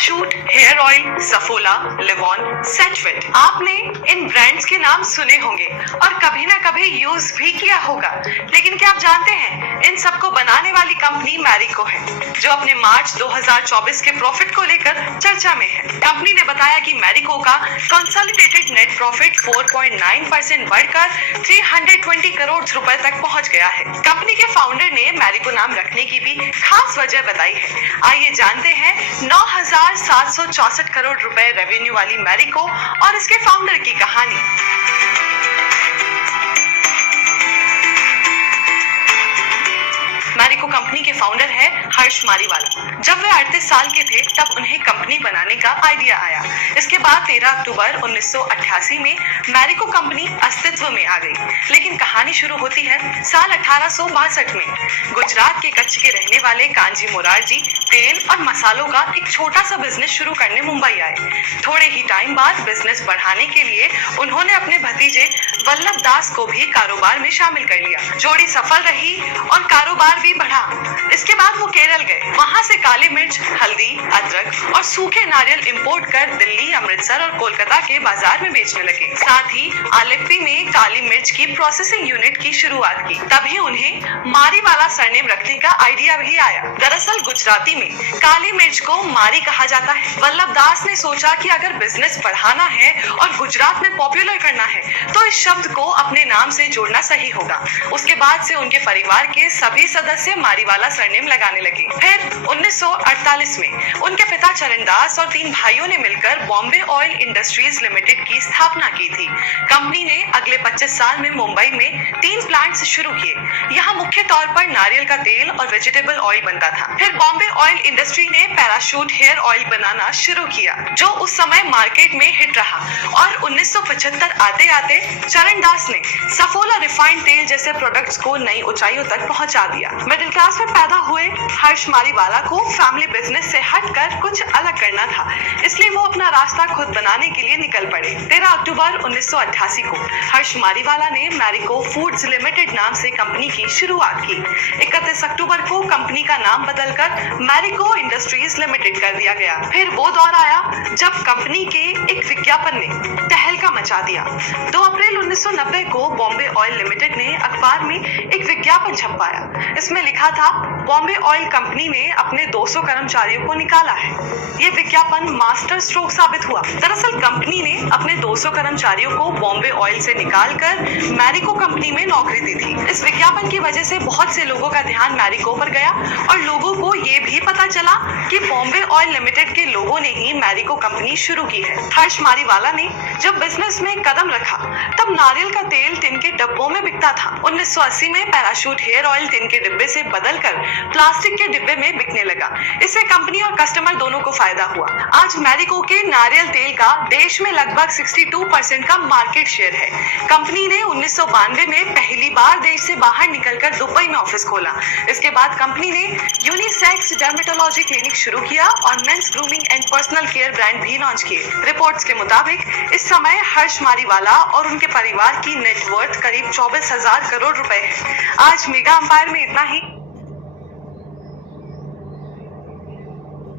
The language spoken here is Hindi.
Parachute, hair oil, Saffola, Livon, Set Wet, आपने इन ब्रांड्स के नाम सुने होंगे और कभी ना कभी यूज भी किया होगा। लेकिन क्या आप जानते हैं इन सबको बनाने वाली कंपनी मैरिको है, जो अपने मार्च 2024 के प्रॉफिट को लेकर चर्चा में है। कंपनी ने बताया कि मैरिको का कंसोलिडेटेड नेट प्रॉफिट 4.9% बढ़कर 320 करोड़ रुपए तक पहुंच गया है। कंपनी के फाउंडर ने मैरिको नाम रखने की भी खास वजह बताई है। आइए जानते हैं 9,764 करोड़ रुपए रेवेन्यू वाली मैरिको और इसके फाउंडर की कहानी। मैरिको कंपनी के फाउंडर है हर्ष मारीवाला। जब वे 38 साल के थे तब उन्हें कंपनी बनाने का आइडिया आया। इसके बाद 13 अक्टूबर 1988 में मैरिको कंपनी अस्तित्व में आ गई। लेकिन कहानी शुरू होती है साल 1862 में। गुजरात के कच्छ के रहने वाले कांजी मोरारजी तेल और मसालों का एक छोटा सा बिजनेस शुरू करने मुंबई आए। थोड़े ही टाइम बाद बिजनेस बढ़ाने के लिए उन्होंने अपने भतीजे वल्लभ दास को भी कारोबार में शामिल कर लिया। जोड़ी सफल रही और कारोबार भी बढ़ा। इसके बाद वो केरल गए। वहां से काली मिर्च, हल्दी, अदरक और सूखे नारियल इंपोर्ट कर दिल्ली, अमृतसर और कोलकाता के बाजार में बेचने लगे। साथ ही आलेप्पी में काली मिर्च की प्रोसेसिंग यूनिट की शुरुआत की। तभी उन्हें मारीवाला सरनेम रखने का आइडिया भी आया। दरअसल गुजराती में काली मिर्च को मारी कहा जाता है। वल्लभ दास ने सोचा कि अगर बिजनेस बढ़ाना है और गुजरात में पॉपुलर करना है तो इस शब्द को अपने नाम से जोड़ना सही होगा। उसके बाद से उनके परिवार के सभी सदस्य मारीवाला सरनेम लगाने लगे। फिर 1948 में उनके पिता चरणदास और 3 भाइयों ने मिलकर बॉम्बे ऑयल इंडस्ट्रीज लिमिटेड की स्थापना की थी। कंपनी ने अगले 25 साल में मुंबई में 3 प्लांट्स शुरू किए। यहाँ मुख्य तौर पर नारियल का तेल और वेजिटेबल ऑयल बनता था। फिर बॉम्बे ऑयल इंडस्ट्री ने पैराशूट हेयर ऑयल बनाना शुरू किया, जो उस समय मार्केट में हिट रहा। और 1975 आते आते चरणदास ने सफोला रिफाइंड तेल जैसे प्रोडक्ट्स को नई ऊंचाइयों तक पहुंचा दिया। मिडिल क्लास में पैदा हुए हर्ष मारीवाला को फैमिली बिजनेस से हटकर कुछ अलग करना था, इसलिए वो अपना रास्ता खुद बनाने के लिए निकल पड़े। 13 अक्टूबर 1988 को हर्ष मारीवाला ने मैरिको फूड्स लिमिटेड नाम से कंपनी की शुरुआत की। 31 अक्टूबर को कंपनी का नाम बदलकर मैरिको इंडस्ट्रीज लिमिटेड कर दिया गया। फिर वो दौर आया जब कंपनी के एक विज्ञापन ने तहलका मचा दिया। 2 अप्रैल 1990 को बॉम्बे ऑयल लिमिटेड ने अखबार में एक विज्ञापन छपवाया। इसमें लिखा था, बॉम्बे ऑयल कंपनी ने अपने 200 कर्मचारियों को निकाला है। ये विज्ञापन मास्टर स्ट्रोक साबित हुआ। दरअसल कंपनी ने अपने 200 कर्मचारियों को बॉम्बे ऑयल से निकालकर मैरिको कंपनी में नौकरी दी थी। इस विज्ञापन की वजह से बहुत से लोगों का ध्यान मैरिको पर गया और लोगों को ये भी पता चला कि बॉम्बे ऑयल लिमिटेड के लोगों ने ही मैरिको कंपनी शुरू की है। हर्ष मारीवाला ने जब बिजनेस में कदम रखा तब नारियल का तेल टिन के डब्बों में बिकता था। 1980 में पैराशूट हेयर ऑयल टिन के डिब्बे से बदलकर प्लास्टिक के डिब्बे में बिकने लगा। इससे कंपनी और कस्टमर दोनों को फायदा हुआ। आज मैरिको के नारियल तेल का देश में लगभग 62% का मार्केट शेयर है। कंपनी ने 1992 में पहली बार देश से बाहर निकलकर दुबई में ऑफिस खोला। इसके बाद कंपनी ने यूनिसेक्स डर्मेटोलॉजी क्लिनिक शुरू किया और mains grooming and personal care brand भी लॉन्च किए। रिपोर्ट्स के मुताबिक इस समय हर्ष मारीवाला और उनके परिवार की नेटवर्थ करीब 24,000 करोड़ रुपए है। आज मेगा एम्पायर में इतना ही।